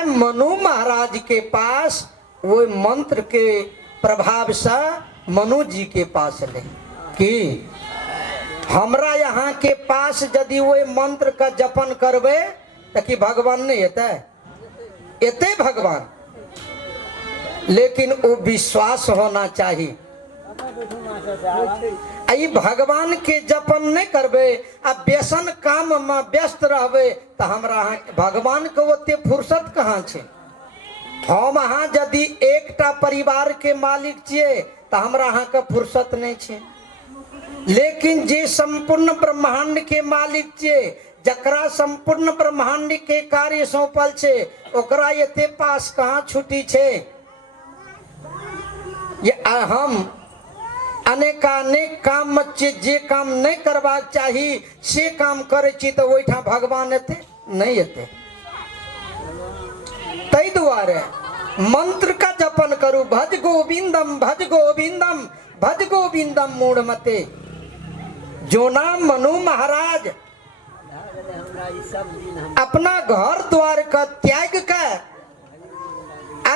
आय मनु महाराज के पास वो मंत्र के प्रभाव से मनु जी के पास ले कि हमरा यहाँ के पास यदि वो मंत्र का जपन करबे तो कि भगवान नहीं एते भगवान, लेकिन वो विश्वास होना चाहिए। आई भगवान के जपन नहीं करबे आ व्यसन काम में व्यस्त रहबे तो हमरा भगवान के ओते फुर्सत कहाँ छे। हम अहाँ यदि एकटा परिवार के मालिक छिए तो हमरा अहाँ के फुर्सत नहीं छे, लेकिन जे संपूर्ण ब्रह्मांड के मालिक छिए, जकरा संपूर्ण ब्रह्मांड के कार्य सौंपल छे, ओकरा एते पास कहाँ छुट्टी छे। ये हम अनेकानेक काम में जे काम नहीं करबाक चाहिए से काम करे छी तो ओइठा भगवान एते नहीं एते। तै दुआरे मंत्र का जपन करू, भज गोविंदम भज गोविंदम भज गोविंदम मूढ़मते। जो नाम मनु महाराज अपना घर द्वार का त्याग कर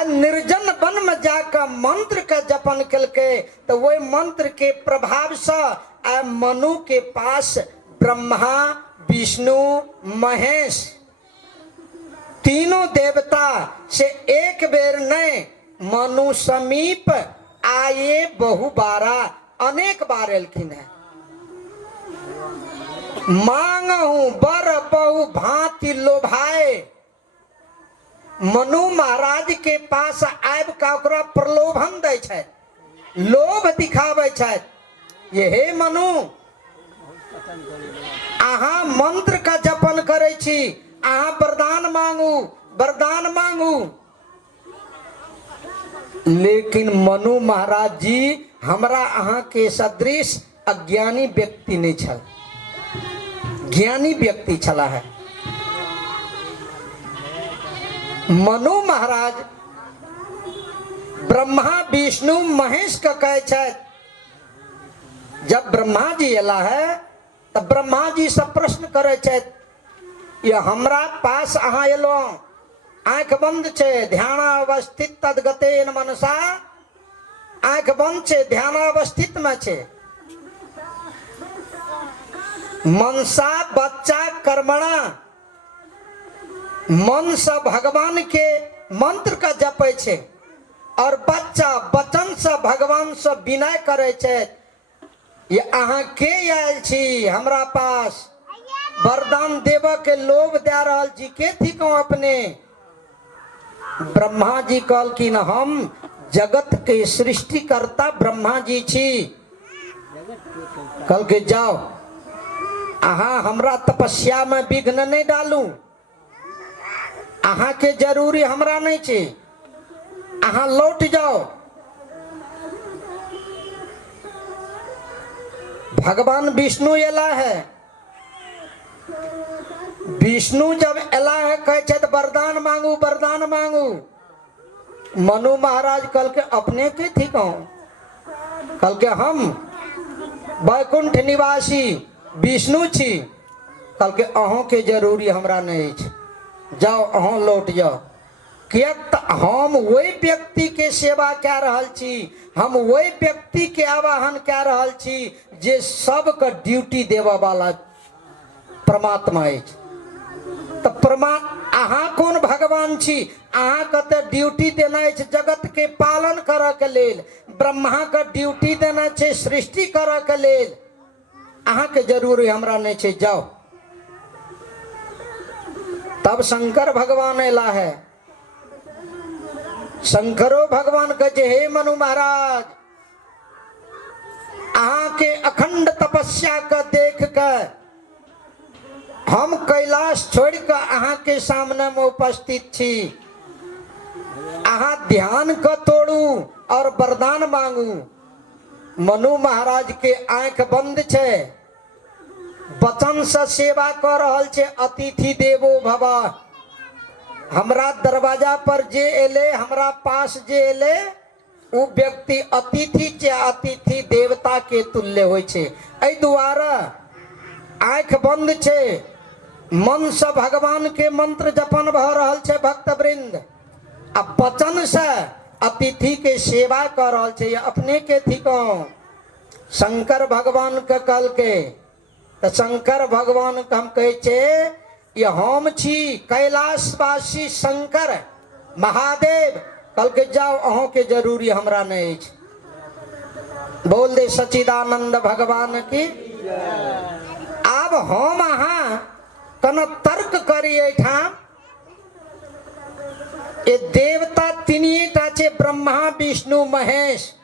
निर्जन वन में जाकर मंत्र का जपन करके तो वही मंत्र के प्रभाव से मनु के पास ब्रह्मा विष्णु महेश तीनों देवता से एक बेर नहीं मनु समीप आए, बहु बारा अनेक बार एलखिन है। मांगहूं बर बहु भांति लोभाए, मनु महाराज के पास आब का ओकरा प्रलोभन दै छै, लोभ दिखावे छै। ये हे मनु अहाँ मंत्र का जपन करे छी, अहाँ वरदान मांगू वरदान मांगू। लेकिन मनु महाराज जी हमरा अहाँ के सदृश अज्ञानी व्यक्ति नहीं छल, ज्ञानी व्यक्ति छला है। मनु महाराज ब्रह्मा विष्णु महेश का कहे छै। जब ब्रह्मा जी एला है तब ब्रह्मा जी से प्रश्न करे छै, ये हमरा पास अहाँ एलो, आंख बंद छे ध्यान अवस्थित तदगते मनसा, आंख बंद छे ध्यान अवस्थित में छे। मनसा बच्चा कर्मणा, मन से भगवान के मंत्र का जपे छे और बच्चा वचन से भगवान से विनय करे छे। ये अहाँ के आयल छी हमरा पास वरदान देव के लोभ दे रहल जी के थी कहूं अपने। ब्रह्मा जी कहल कि न हम जगत के सृष्टिकर्ता ब्रह्मा जी छी। कल के जाओ अहाँ हमरा तपस्या में विघ्न नहीं डालू, अहाँ के जरूरी हमरा नहीं छे, अहाँ लौट जाओ। भगवान विष्णु एला है, विष्णु जब एला है कहे छे तो वरदान मांगू वरदान मांगू। मनु महाराज कल के अपने के थी कहूं, कल के हम वैकुंठ निवासी विष्णु छी, कल के अहों के जरूरी हमरा नहीं छे, जाओ अहों लौट जाओ। किया हम वही व्यक्ति के सेवा कह रहल छी, हम वही व्यक्ति के आवाहन कह रहल छी जे सबके ड्यूटी देवा वाला परमात्मा है। तो अहाँ कौन भगवान छी, अहाँ के तो ड्यूटी देना है जगत के पालन करे के लेल, ब्रह्मा के ड्यूटी देना है सृष्टि करे के लेल, अहाँ के जरूरी हमरा नहीं छे, जाओ। तब शंकर भगवान एला है, शंकरो भगवान कहे हे मनु महाराज अहाँ के अखंड तपस्या का देख कर हम कैलाश छोड़ कर अहाँ के सामने में उपस्थित छी। अहाँ ध्यान का तोड़ू और वरदान मांगू। मनु महाराज के आंख बंद छे, वचन से सेवा कर रहल छे, अतिथि देवो भव। हमरा दरवाजा पर जे एले, हमरा पास जे एले, वो व्यक्ति अतिथि छे, अतिथि देवता के तुल्य होय छे। एहि दुआरे आंख बंद छे, मन से भगवान के मंत्र जपन भ रहल छे भक्त वृंद, अब वचन से अतिथि के सेवा कर रहल छे। ये अपने के थी कौन? शंकर भगवान के कल के, तो शंकर भगवान के हम कहे छे ये हम छी कैलाशवासी शंकर महादेव। कल के जाओ अहों के जरूरी हमरा नहीं छे। बोल दे सच्चिदानंद भगवान की। अब हम अहाँ कन तर्क करिए ठाम, ये देवता तीनिए टा छे ब्रह्मा विष्णु महेश।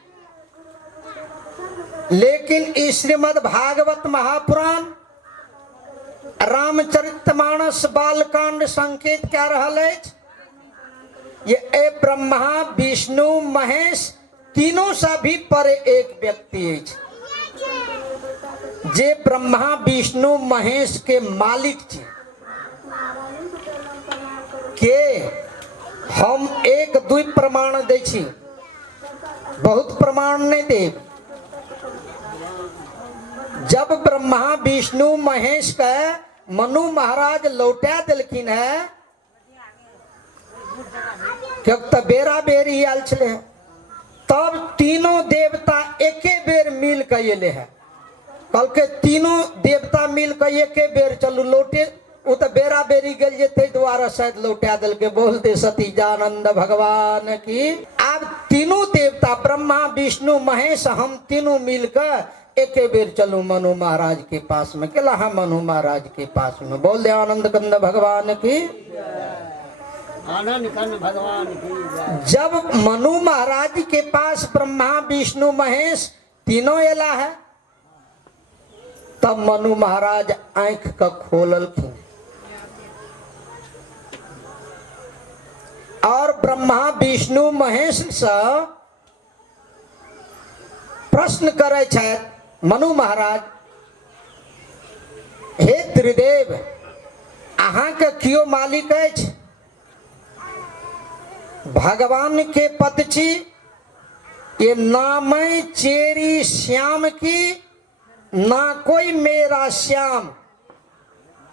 लेकिन इस श्रीमद् भागवत महापुराण रामचरितमानस बालकांड संकेत क्या रहल अछि? ये ए ब्रह्मा विष्णु महेश तीनों से भी परे एक व्यक्ति अछि जे ब्रह्मा विष्णु महेश के मालिक छे। के हम एक दुई प्रमाण दै छी, बहुत प्रमाण नहीं दे। जब ब्रह्मा विष्णु महेश के मनु महाराज लौटा दिलखिन है, क्योंकि बेरा बेरी आयल छले, तब तीनों देवता एके बेर मिल के अले है। कल के तीनों देवता मिल के एके बेर चलू लौटे, वो तो बेरा बेरी गल जे द्वारा शायद लौटा दिल के। बोलते सतीजानंद भगवान की। अब तीनों देवता ब्रह्मा विष्णु महेश हम तीनों मिलकर एके बेर चलू मनु महाराज के पास में। केला हम मनु महाराज के पास में। बोल दे आनंद कंद भगवान की, आनंद कंद भगवान की। जब मनु महाराज के पास ब्रह्मा विष्णु महेश तीनों एला है, तब मनु महाराज आंख का खोललखिन और ब्रह्मा विष्णु महेश से प्रश्न करे छथि। मनु महाराज, हे त्रिदेव, अहाँ के कियो मालिक अछि? भगवान के पद छी, ये ना मैं चेरी श्याम की, ना कोई मेरा श्याम,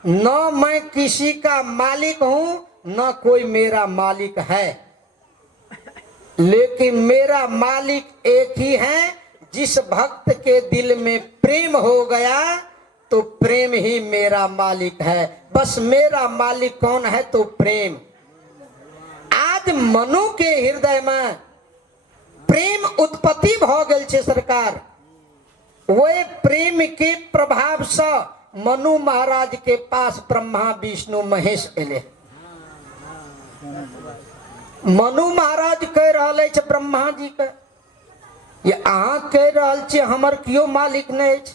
न मैं किसी का मालिक हूं, न कोई मेरा मालिक है। लेकिन मेरा मालिक एक ही है। जिस भक्त के दिल में प्रेम हो गया तो प्रेम ही मेरा मालिक है। बस मेरा मालिक कौन है? तो प्रेम। आज मनु के हृदय में प्रेम उत्पत्ति भ गेल छे सरकार। वे प्रेम के प्रभाव से मनु महाराज के पास ब्रह्मा विष्णु महेश एले। मनु महाराज कह रहे छे ब्रह्मा जी के, ये अहाँ कह रहल छे हमर कियो मालिक नहीं छे,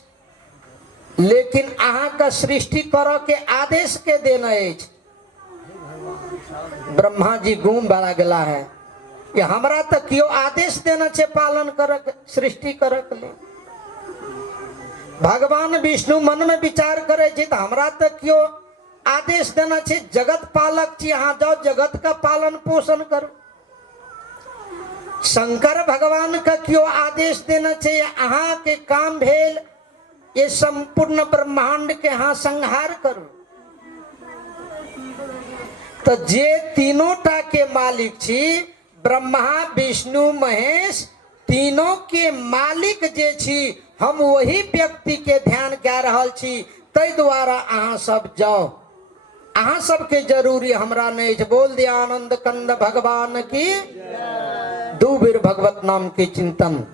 लेकिन अहाँ का सृष्टि करऽ के आदेश के देना है। ब्रह्मा जी घूम बड़ा गला है, ये हमरा तक कियो आदेश देना छे पालन करक सृष्टि करक ले। भगवान विष्णु मन में विचार करे छे तो हमरा तक कियो आदेश देना छे। जगत पालक छी, अहाँ जाओ जगत का पालन पोषण करो। शंकर भगवान का क्यों आदेश देना चाहिए? अहाँ के काम भेल ये संपूर्ण ब्रह्मांड के हाँ संहार करो। तो जे तीनों टा के मालिक छी, ब्रह्मा विष्णु महेश तीनों के मालिक जे छी, हम वही व्यक्ति के ध्यान कह रहल छी। तै द्वारा अहाँ सब जाओ, अहाँ सबके जरूरी हमरा नहीं है। बोल दिया आनंद कंद भगवान की। दूबिर भगवत नाम के चिंतन।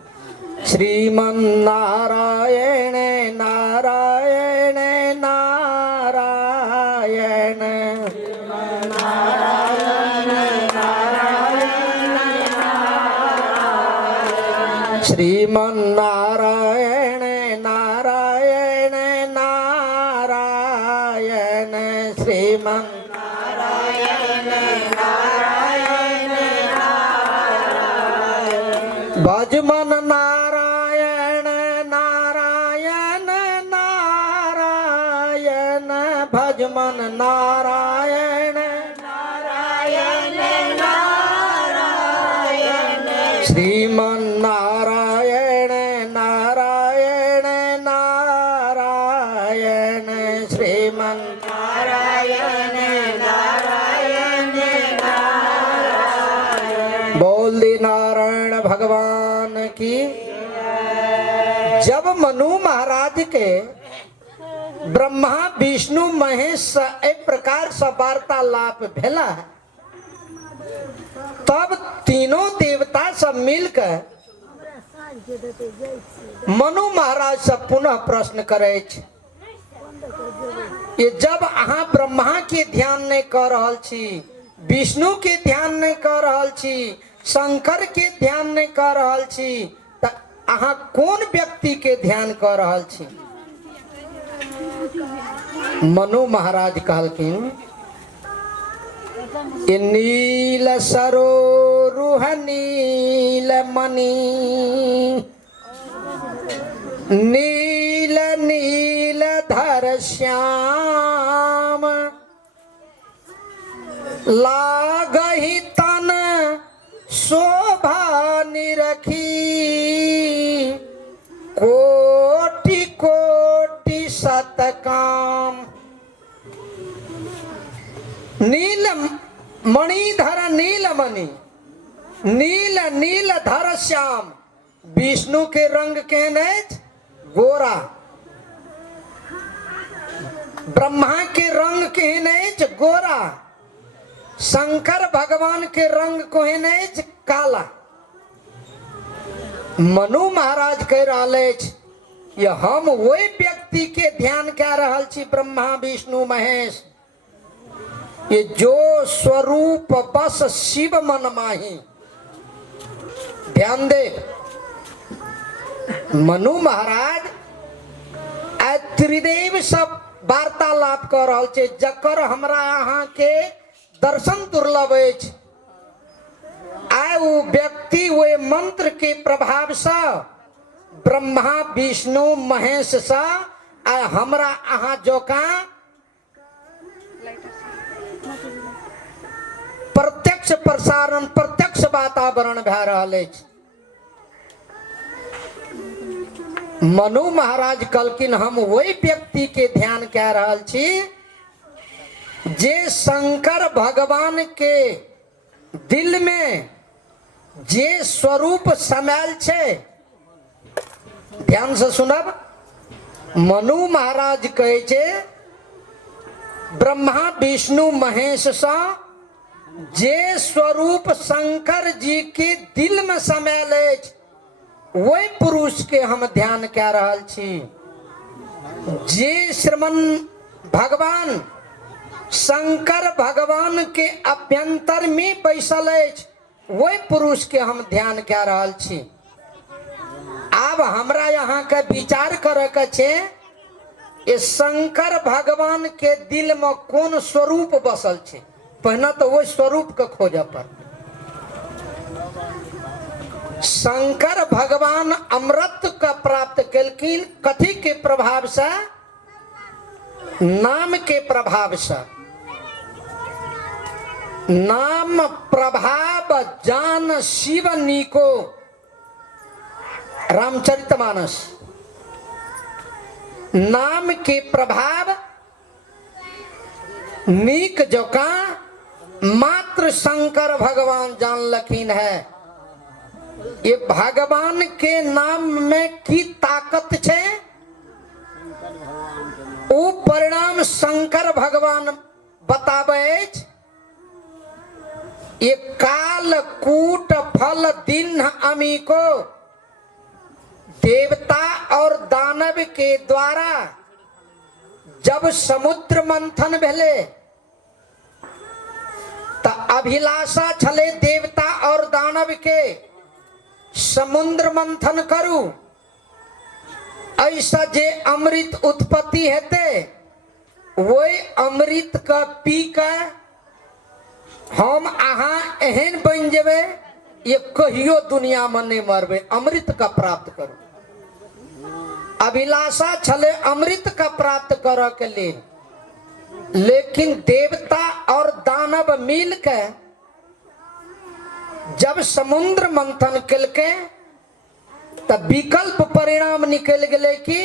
श्रीमन नारायण नारायण नारायण, श्रीमन नारायण नारायण नारायण, श्रीमन भजमन नारायण नारायण नारायण, भजमन नारायण नारायण नारायण, श्रीमन नारायण नारायण नारायण, श्रीमन नारायण। बोल दे नारायण भगवान की। जब मनु महाराज के ब्रह्मा विष्णु महेश से एक प्रकार से वार्तालाप भेला, तब तीनों देवता सब मिलकर मनु महाराज से पुनः प्रश्न करे छे, ये जब अहाँ ब्रह्मा के ध्यान नहीं कर रहल छी, विष्णु के ध्यान नहीं कर रहल छी, शंकर के ध्यान नहीं कर रहल छी, त अहाँ कौन व्यक्ति के ध्यान कर रहल छी? मनु महाराज कहलखिन, ये नील सरोरुह नील मणि, नील नील धर श्याम, लागहि तन शोभा निरखी, कोटि कोटि सतकाम। नील मणिधर नील मणि, नील नील धर श्याम। विष्णु के रंग के नेच गोरा, ब्रह्मा के रंग के नेच गोरा, शंकर भगवान के रंग को नेच काला। मनु महाराज कह रहे ये हम वही व्यक्ति के ध्यान कह रहल छी, ब्रह्मा विष्णु महेश, ये जो स्वरूप बस शिव मन माही। ध्यान दे, मनु महाराज त्रिदेव सब वार्तालाप कर रहल छे, जकर हमरा अहाँ के दर्शन दुर्लभ अछि। आय वो व्यक्ति वे मंत्र के प्रभाव से ब्रह्मा विष्णु महेश से आय हमरा अहाँ जोका प्रत्यक्ष प्रसारण प्रत्यक्ष वातावरण भए रहल अछि। मनु महाराज कहलखिन, हम वही व्यक्ति के ध्यान कह रहल छी जे शंकर भगवान के दिल में जे स्वरूप समायल छे। ध्यान से सुनब, मनु महाराज कहे छे ब्रह्मा विष्णु महेश से जे स्वरूप शंकर जी के दिल में समायल अछि, वही पुरुष के हम ध्यान कह रहल छी। जे श्रीमन भगवान शंकर भगवान के अभ्यंतर में बैसल अछि, वही पुरुष के हम ध्यान कह रहल छी। अब हमरा यहाँ के विचार करे के छे, ये शंकर भगवान के दिल में कौन स्वरूप बसल छे। पहले तो वो स्वरूप के खोजे पर। शंकर भगवान अमृत का प्राप्त कलकिन, कथी के प्रभाव से? नाम के प्रभाव से। नाम प्रभाव जान शिव नीको, रामचरितमानस। नाम के प्रभाव नीक जोका मात्र शंकर भगवान जान लखीन है। ये भगवान के नाम में की ताकत छे, वो परिणाम शंकर भगवान बतावे। ये काल कूट फल दिन अमी को देवता और दानव के द्वारा जब समुद्र मंथन भेले त अभिलाषा छले देवता और दानव के समुद्र मंथन करू, ऐसा जे अमृत उत्पत्ति हेते, वही अमृत का पी के हम अहाँ एहन बन जेबे, ये कहियो दुनिया में नहीं मरबे, अमृत का प्राप्त करू। अभिलाषा छले अमृत का प्राप्त करे के लिए, लेकिन देवता और दानव मिल के जब समुद्र मंथन कलके तब विकल्प परिणाम निकल गए कि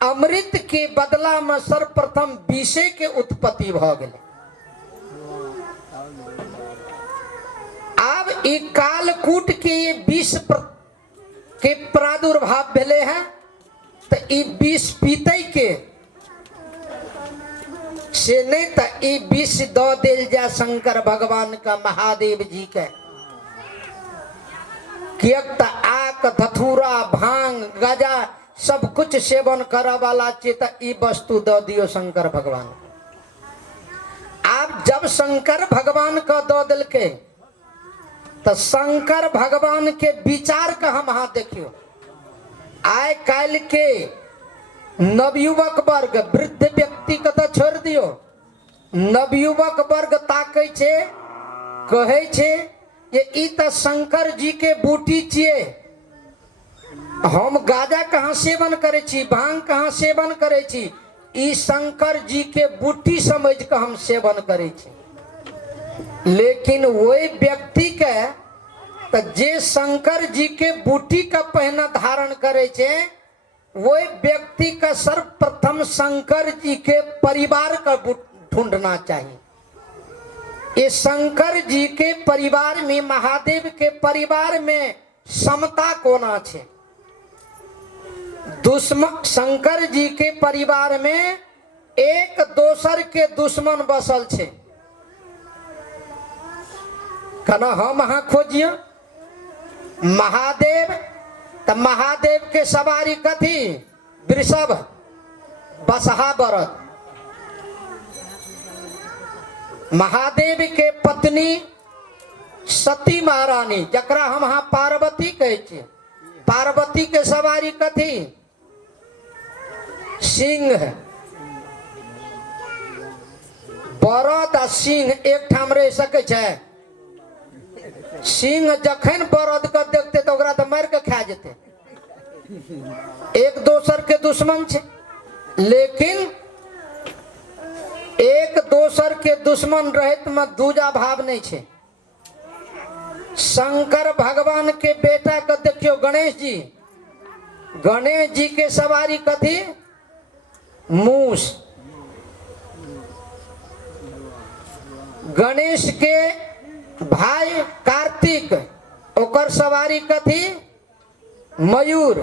अमृत के बदला में सर्वप्रथम विषय के उत्पत्ति भ गए। अब ई कालकूट के ये विष के प्रादुर्भाव भेले हैं तो ई विष पीते के से नहीं तो ई विष दो दिल जा शंकर भगवान का महादेव जी के कियक आक धथुरा भांग गजा सब कुछ सेवन करे वाला चेत ई वस्तु दो दियो शंकर भगवान। आप जब शंकर भगवान का दो दिल के तो शंकर भगवान के विचार का हम हाथ देखियो। आय काल के नवयुवक वर्ग वृद्ध व्यक्ति को तो छोड़ दियो, नवयुवक वर्ग ताकै छे कहे छे ये ई तो शंकर जी के बूटी छिए, हम गाजा कहाँ सेवन करे छी, भांग कहाँ सेवन करे छी, ई शंकर जी के बूटी समझ के हम सेवन करे छी। लेकिन वही व्यक्ति के तो जे शंकर जी के बूटी का पहना धारण करे छे वही व्यक्ति का सर्वप्रथम शंकर जी के परिवार का ढूंढना चाहिए। ये शंकर जी के परिवार में, महादेव के परिवार में समता कोना छे। दुश्मन शंकर जी के परिवार में एक दोसर के दुश्मन बसल छे। कना हम हाँ खोजिए महादेव तो महादेव के सवारी कथी वृषभ बसहा बरत। महादेव के पत्नी सती महारानी जकरा हम हाँ पार्वती कहे छे, पार्वती के सवारी कथी सिंह। बरद आ सिंह एक ठाम रह सके छे। सिंह जखन बरद के देखते तो ओकरा तो मार के खा जेते, एक दोसर के दुश्मन छे। लेकिन एक दोसर के दुश्मन रहित में दूजा भाव नहीं छे। शंकर भगवान के बेटा के देखियो गणेश जी, गणेश जी के सवारी कथी मूस। गणेश के भाई कार्तिक ओकर सवारी कथी मयूर।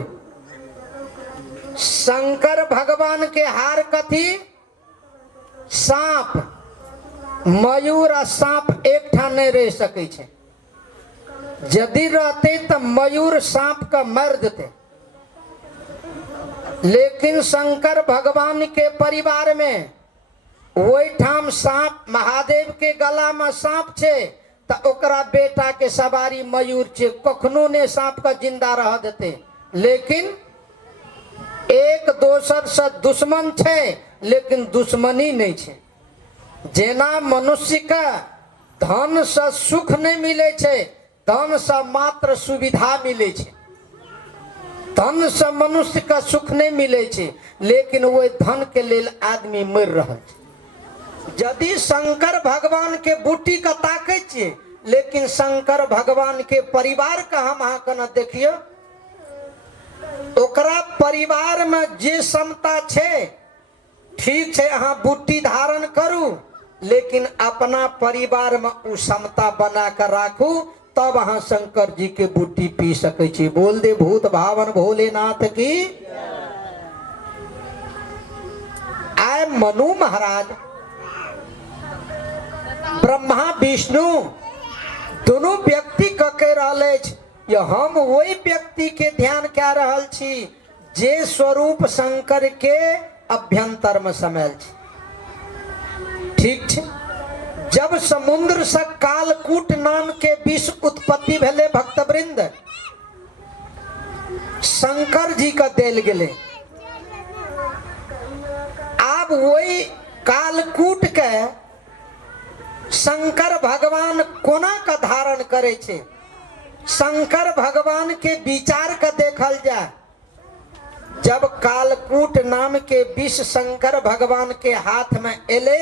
शंकर भगवान के हार कथी सांप। मयूर और सांप एक ठाम नहीं रह सके छे। यदि रहते तो मयूर सांप का मार देते। लेकिन शंकर भगवान के परिवार में वही ठाम सांप, महादेव के गला में सांप छे तो ओकरा बेटा के सवारी मयूर छे। कखनो ने सांप का जिंदा रह देते। लेकिन एक दोसर से दुश्मन छे लेकिन दुश्मनी नहीं छे। जेना मनुष्य का धन से सुख नहीं मिले छे, धन से मात्र सुविधा मिले छे। धन से मनुष्य का सुख नहीं मिले छे, लेकिन वही धन के लेल आदमी मर रहा है। यदि शंकर भगवान के बूटी का ताकै छियै, लेकिन शंकर भगवान के परिवार का हम अहाँ कना देखियो, ओकरा परिवार में जे समता छे ठीक छे, अहाँ बूटी धारण करू, लेकिन अपना परिवार में उ समता बना कर राखू, तब अहाँ शंकर जी के बूटी पी सकै छी। बोल दे भूत भावन भोलेनाथ की। आय मनु महाराज ब्रह्मा विष्णु दोनों व्यक्ति कह रहे ये हम वही व्यक्ति के ध्यान कह रहल छी जे स्वरूप शंकर के अभ्यंतर में समायल छी। ठीक छे। जब समुद्र से कालकूट नाम के विष उत्पत्ति भेले भक्तवृंद, शंकर जी का देल गेले। अब वही कालकूट के शंकर भगवान कोना का धारण करे छे। शंकर भगवान के विचार का देखल जाए। जब कालकूट नाम के विष शंकर भगवान के हाथ में एले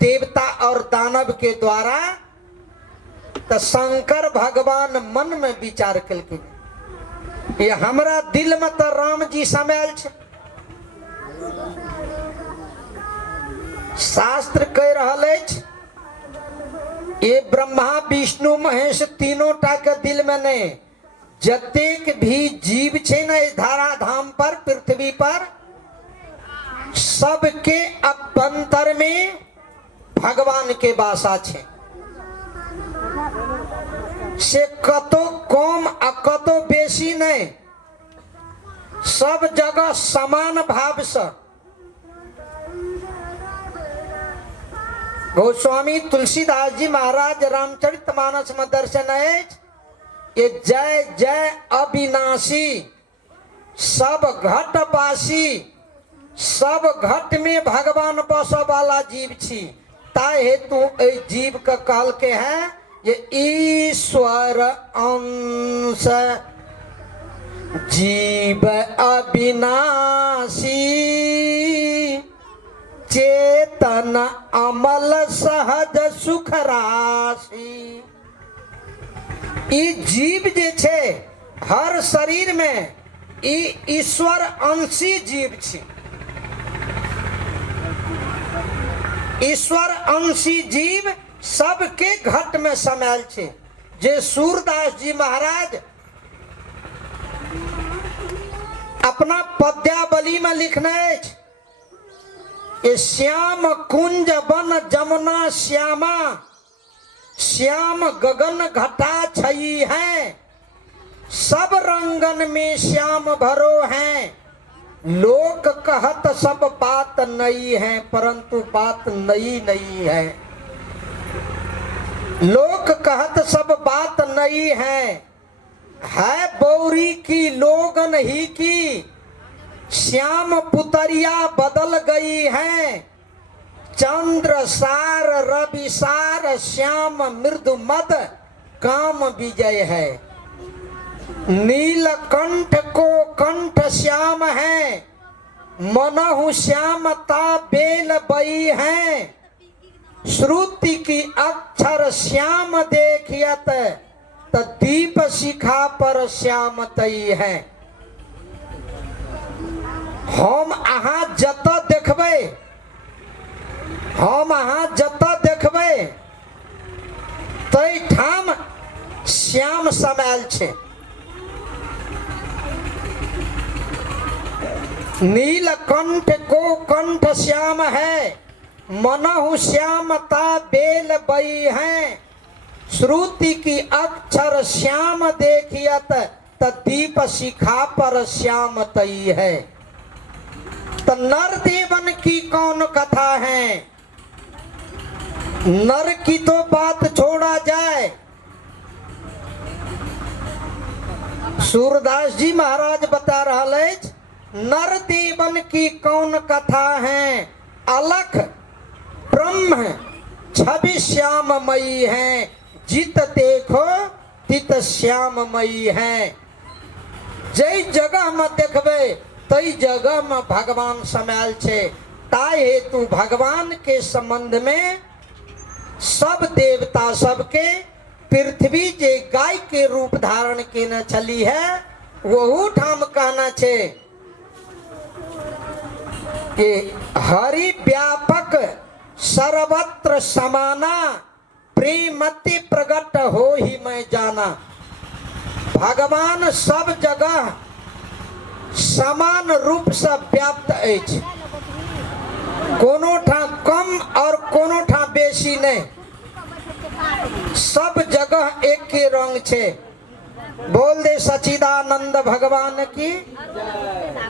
देवता और दानव के द्वारा, तो शंकर भगवान मन में विचार कलखिन ये हमरा दिल में तो राम जी समायल छे। शास्त्र कह रहल अछि ये ब्रह्मा विष्णु महेश तीनों टा के दिल में नहीं, जतेक भी जीव छे न इस धारा धाम पर पृथ्वी पर, सबके अभ्यंतर में भगवान के वासा छे। से कतो कम आ कतो बेसी नहीं, सब जगह समान भाव से। गोस्वामी तुलसीदास जी महाराज रामचरितमानस में दर्शन है, ये जय जय अविनाशी, सब घटवासी, सब घट में भगवान बस वाला जीव छी। ताय हेतु ए जीव का काल के है ये ईश्वर अंश, जीव अविनाशी, चेतन अमल सहज सुख राशि। ई जीव जे छे हर शरीर में ई ईश्वर अंशी जीव छे। ईश्वर अंशी जीव सबके घट में समायल छे। जे सूरदास जी महाराज अपना पद्यावली में लिखने छे, ये श्याम कुंज वन जमुना श्यामा, श्याम गगन घटा छई है, सब रंगन में श्याम भरो हैं। लोक कहत सब बात नई है, परंतु बात नई नहीं है। लोक कहत सब बात नई है बौरी की लोगन ही की, श्याम पुतरिया बदल गई है। चंद्र सार रवि सार, श्याम मृदु मद काम विजय है। नीलकंठ को कंठ श्याम है, मनहु श्यामता बेल बई है। श्रुति की अक्षर श्याम देखियत, त दीप शिखा पर श्याम तई है। हम अहाँ जत देखबै, हम अहाँ जत देखबै तै ठाम श्याम समायल छे। नीलकंठ को कंठ श्याम है, मनहु श्यामता बेल बई है। श्रुति की अक्षर श्याम देखियत, त दीप शिखा पर श्याम तई है। तो नर देवन की कौन कथा है? नर की तो बात छोड़ा जाए, सूरदास जी महाराज बता रहा है, नर देवन की कौन कथा है? अलख ब्रह्म छवि श्याममयी है, जित देखो तित श्याममयी है। जय जगह में देखबे तई जगह में भगवान समायल छे। ताय हेतु भगवान के संबंध में सब देवता सबके पृथ्वी जे गाय के रूप धारण केने चली है, वहू ठाम कहना छे कि हरि व्यापक सर्वत्र समाना, प्रेमति प्रगट हो ही मैं जाना। भगवान सब जगह समान रूप से व्याप्त अछि, कोनो ठाम कम और कोनो ठाम बेसी नहीं, सब जगह एक के रंग छे। बोल दे सच्चिदानंद भगवान की।